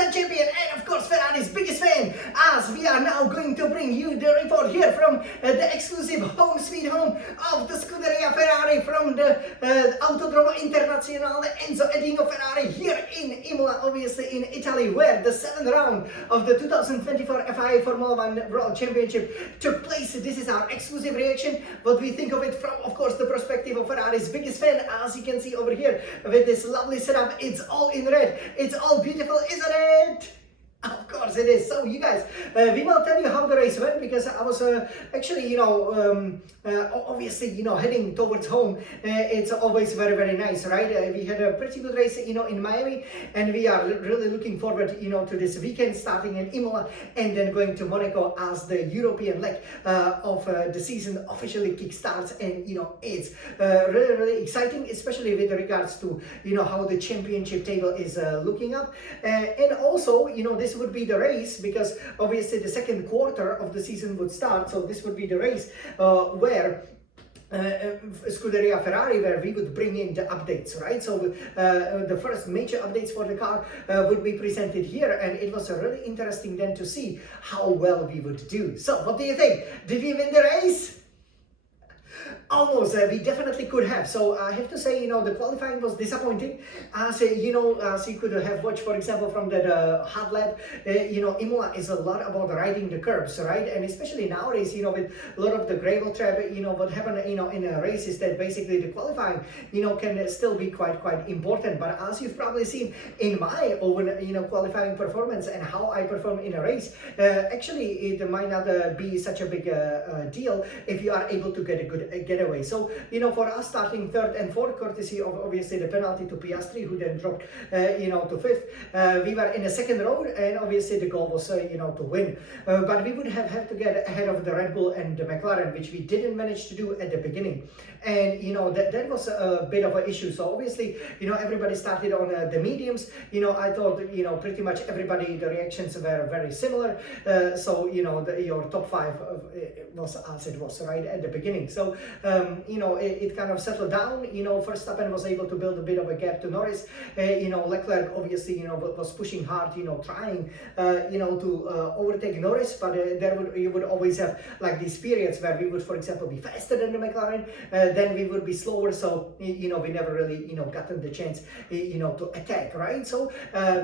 Mr. Champion and of course Ferrari's biggest fan, as we are now going to bring you the report here from the exclusive home sweet home of the Scuderia Ferrari from the Autodromo Internazionale Enzo Edino Ferrari here in Imola, obviously in Italy, where the 7th round of the 2024 FIA Formula 1 World Championship took place. This is our exclusive reaction, what we think of it from, of course, the perspective of Ferrari's biggest fan, as you can see over here with this lovely setup. It's all in red, it's all beautiful, isn't it? Of course it is. So you guys, we will tell you how the race went, because I was actually, obviously, heading towards home. It's always very, very nice, right? We had a pretty good race, in Miami, and we are really looking forward, to this weekend, starting in Imola and then going to Monaco as the European leg of the season officially kickstarts. And, it's really, really exciting, especially with regards to, how the championship table is looking up. And also, this would be the race, because obviously the second quarter of the season would start. So this would be the race where Scuderia Ferrari, where we would bring in the updates, right? So the first major updates for the car would be presented here, and it was really interesting then to see how well we would do. So what do you think? Did we win the race? Almost, we definitely could have. So I have to say, the qualifying was disappointing. As you could have watched, for example, from that hard lap, Imola is a lot about riding the curbs, right? And especially nowadays, with a lot of the gravel trap, what happened, in a race is that basically the qualifying, can still be quite important. But as you've probably seen in my own, qualifying performance and how I perform in a race, actually it might not be such a big deal if you are able to get a good getaway. So, for us starting third and fourth, courtesy of obviously the penalty to Piastri, who then dropped, to fifth, we were in the second row, and obviously the goal was, to win. But we would have had to get ahead of the Red Bull and the McLaren, which we didn't manage to do at the beginning. And, that was a bit of an issue. So obviously, everybody started on the mediums. I thought, pretty much everybody, the reactions were very similar. So, your top five was as it was, right, at the beginning. So, it kind of settled down. Verstappen was able to build a bit of a gap to Norris. Leclerc obviously, was pushing hard, trying, to overtake Norris. But you would always have like these periods where we would, for example, be faster than the McLaren. Then we would be slower. So, we never really, gotten the chance, to attack, right? So,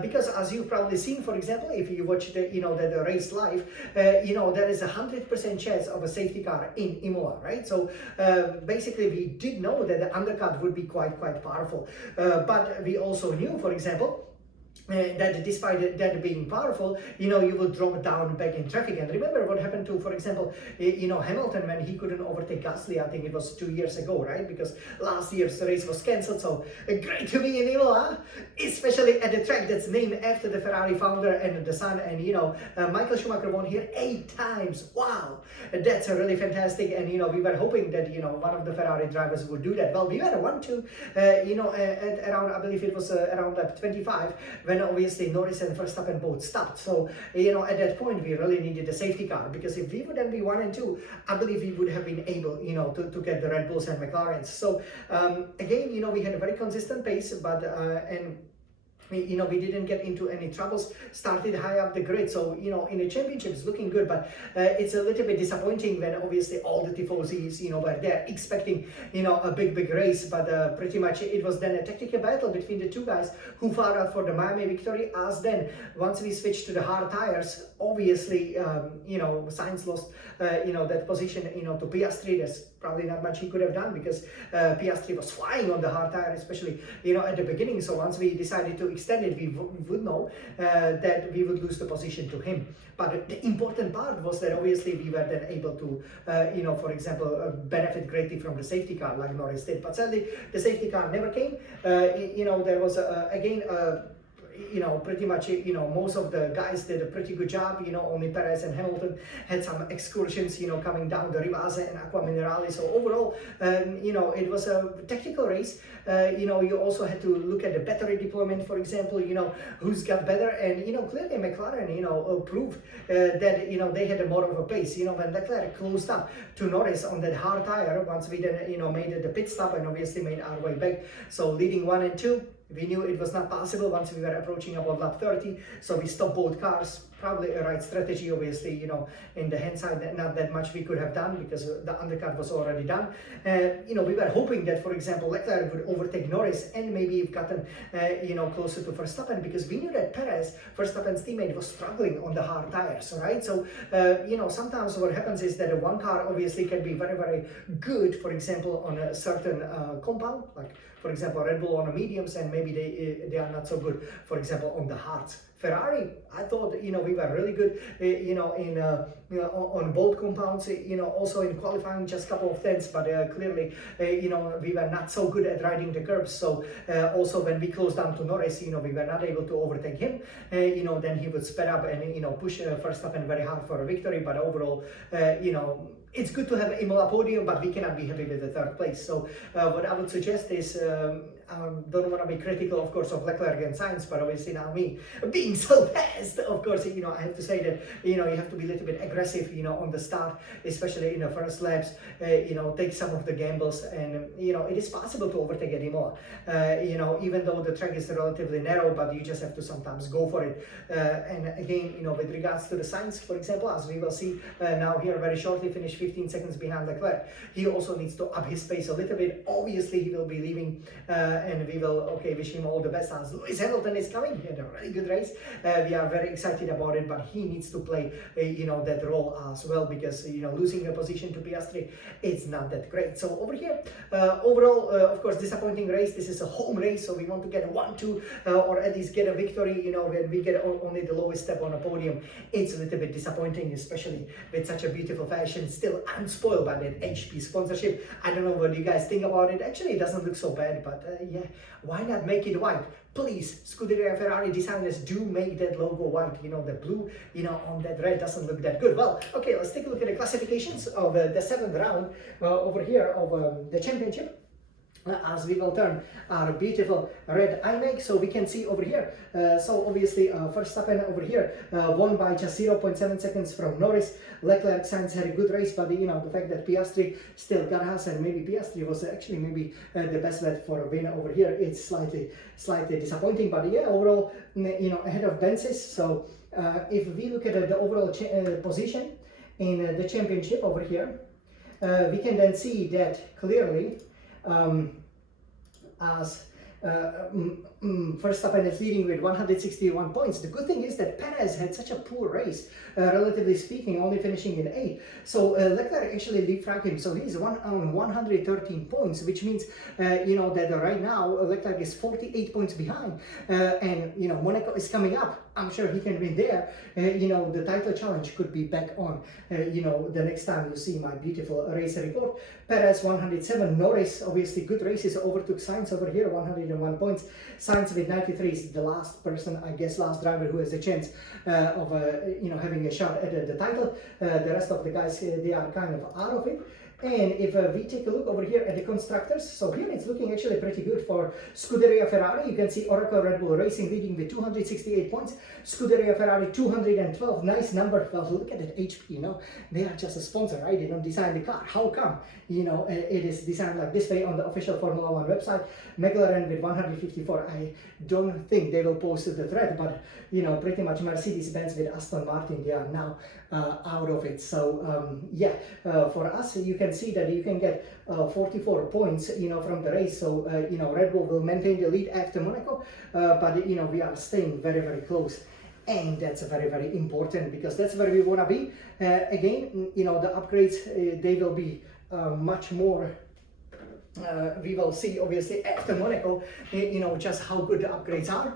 because as you've probably seen, for example, if you watch the, the race live, there is 100% chance of a safety car in Imola, right? So, basically we did know that the undercut would be quite powerful, but we also knew, for example, that despite that being powerful, you would drop down back in traffic. And remember what happened to, for example, Hamilton, when he couldn't overtake Gasly. I think it was 2 years ago, right? Because last year's race was cancelled. So great to be in Imola, especially at the track that's named after the Ferrari founder and the son. And Michael Schumacher won here 8 times. Wow, that's really fantastic. And we were hoping that one of the Ferrari drivers would do that. Well, we had a 1-2, at around, I believe it was around lap 25, when obviously Norris and Verstappen both stopped. So, at that point, we really needed a safety car, because if we would then be 1 and 2, I believe we would have been able, to get the Red Bulls and McLarens. So, again, we had a very consistent pace, but, we didn't get into any troubles, started high up the grid. So, in the championship it's looking good, but it's a little bit disappointing when obviously all the tifosis, were there expecting, a big race. But pretty much it was then a tactical battle between the two guys who fought out for the Miami victory. As then, once we switched to the hard tires, obviously, Sainz lost, that position, to Piastri. There's probably not much he could have done, because Piastri was flying on the hard tire, especially, at the beginning. So once we decided to extend it, we would know that we would lose the position to him. But the important part was that obviously we were then able to, for example, benefit greatly from the safety car like Norris did. But sadly, the safety car never came. There was, again, pretty much, most of the guys did a pretty good job. Only Perez and Hamilton had some excursions, coming down the Rivase and Acqua Minerale. So overall, it was a tactical race. You also had to look at the battery deployment, for example, who's got better. And, clearly McLaren, proved that, they had a more of a pace. When Leclerc closed up to Norris on that hard tire, once we then, made the pit stop and obviously made our way back. So leading 1 and 2. We knew it was not possible once we were approaching about lap 30, so we stopped both cars. Probably a right strategy, obviously, in the hindsight, not that much we could have done because the undercut was already done. We were hoping that, for example, Leclerc would overtake Norris and maybe have gotten, closer to Verstappen, because we knew that Perez, Verstappen's teammate, was struggling on the hard tires, right? So, sometimes what happens is that one car obviously can be very, very good, for example, on a certain compound, like, for example, Red Bull on the mediums, and maybe they are not so good, for example, on the hards. Ferrari, I thought, we were really good, on both compounds, also in qualifying just a couple of tenths, but clearly, we were not so good at riding the curbs. So also when we closed down to Norris, we were not able to overtake him. Then he would sped up and, push Verstappen very hard for a victory. But overall, it's good to have an Imola podium, but we cannot be happy with the third place. So what I would suggest is, I don't want to be critical, of course, of Leclerc and Sainz, but obviously now me being so fast, of course, I have to say that, you have to be a little bit aggressive, on the start, especially in the first laps, take some of the gambles, and, it is possible to overtake at Imola, even though the track is relatively narrow, but you just have to sometimes go for it. And again, with regards to the Sainz, for example, as we will see now here very shortly, finish 15 seconds behind Leclerc, he also needs to up his pace a little bit. Obviously, he will be leaving, and we will, wish him all the best as Lewis Hamilton is coming. He had a really good race. We are very excited about it, but he needs to play, that role as well, because, losing a position to Piastri, it's not that great. So over here, overall, of course, disappointing race. This is a home race, so we want to get a 1-2, or at least get a victory, when we get only the lowest step on a podium. It's a little bit disappointing, especially with such a beautiful fashion. Still, I'm spoiled by that HP sponsorship. I don't know what you guys think about it. Actually, it doesn't look so bad, but yeah, why not make it white? Please, Scuderia Ferrari designers, do make that logo white. The blue, on that red doesn't look that good. Well, okay, let's take a look at the classifications of the 7th round over here of the championship. As we will turn our beautiful red iMac, so we can see over here. So obviously, Verstappen over here won by just 0.7 seconds from Norris. Leclerc, Sainz had a good race, but the fact that Piastri still got us, and maybe Piastri was actually maybe the best bet for a win over here. It's slightly disappointing, but yeah, overall, ahead of Benzis. So if we look at the overall position in the championship over here, we can then see that clearly. As Verstappen is leading with 161 points. The good thing is that Perez had such a poor race, relatively speaking, only finishing in 8th. So Leclerc actually leapfrogged him. So he's on 113 points, which means, that right now Leclerc is 48 points behind. And, Monaco is coming up. I'm sure he can win there. The title challenge could be back on, the next time you see my beautiful race report. Perez 107, Norris, obviously good races, overtook Sainz over here, 101 points. Sainz with 93 is the last person, I guess, last driver who has a chance of, having a shot at the title. The rest of the guys, they are kind of out of it. And if we take a look over here at the constructors, so here it's looking actually pretty good for Scuderia Ferrari. You can see Oracle Red Bull Racing leading with 268 points. Scuderia Ferrari 212, nice number. Well, look at that HP, they are just a sponsor, right? They don't design the car. How come, it is designed like this way on the official Formula 1 website? McLaren with 154. I don't think they will post the thread, but, pretty much Mercedes-Benz with Aston Martin, they are now out of it. So, for us, you can see that you can get 44 points, from the race. So, Red Bull will maintain the lead after Monaco, but, we are staying very, very close. And that's very, very important, because that's where we want to be. Again, the upgrades, they will be much more. We will see, obviously, after Monaco, just how good the upgrades are.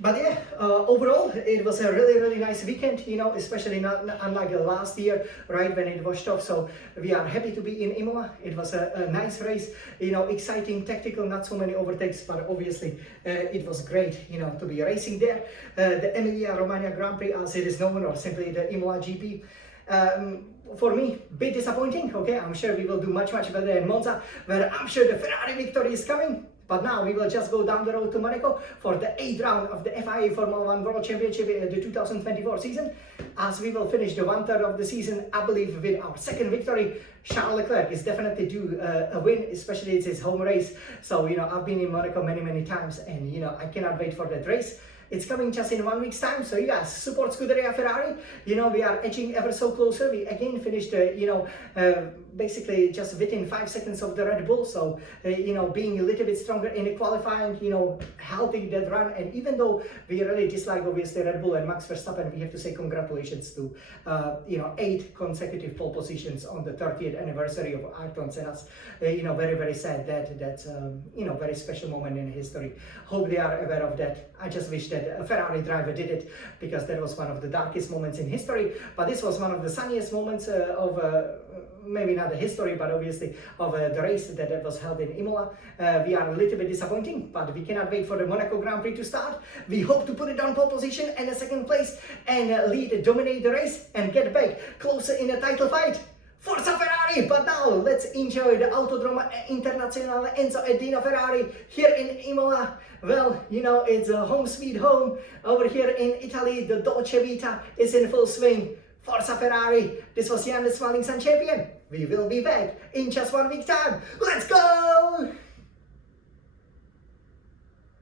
But yeah, overall, it was a really, really nice weekend, especially not unlike last year, right, when it washed off. So we are happy to be in Imola. It was a nice race, exciting, tactical, not so many overtakes, but obviously it was great, to be racing there. The Emilia-Romagna Grand Prix, as it is known, or simply the Imola GP. For me, bit disappointing. Okay, I'm sure we will do much, much better in Monza, where I'm sure the Ferrari victory is coming. But now we will just go down the road to Monaco for the 8th round of the FIA Formula 1 World Championship in the 2024 season. as we will finish the 1/3 of the season, I believe, with our second victory. Charles Leclerc is definitely due a win, especially it's his home race. So, I've been in Monaco many times, and, I cannot wait for that race. It's coming just in 1 week's time. So you guys support Scuderia Ferrari. We are edging ever so closer. We again finished, basically just within 5 seconds of the Red Bull. So, being a little bit stronger in the qualifying, healthy that run. And even though we really dislike obviously Red Bull and Max Verstappen, we have to say congratulations to, 8 consecutive pole positions on the 30th anniversary of Ayrton Senna's. Very sad that that's, very special moment in history. Hope they are aware of that. I just wish that a Ferrari driver did it, because that was one of the darkest moments in history, but this was one of the sunniest moments of maybe not the history, but obviously of the race that was held in Imola. We are a little bit disappointing, but we cannot wait for the Monaco Grand Prix to start. We hope to put it on pole position and a second place and dominate the race and get back closer in a title fight. Forza Ferrari! But now let's enjoy the Autodromo Internazionale Enzo e Dino Ferrari here in Imola. Well, it's a home sweet home. Over here in Italy, the Dolce Vita is in full swing. Forza Ferrari! This was Jan the Smiling Sun champion. We will be back in just 1 week time. Let's go!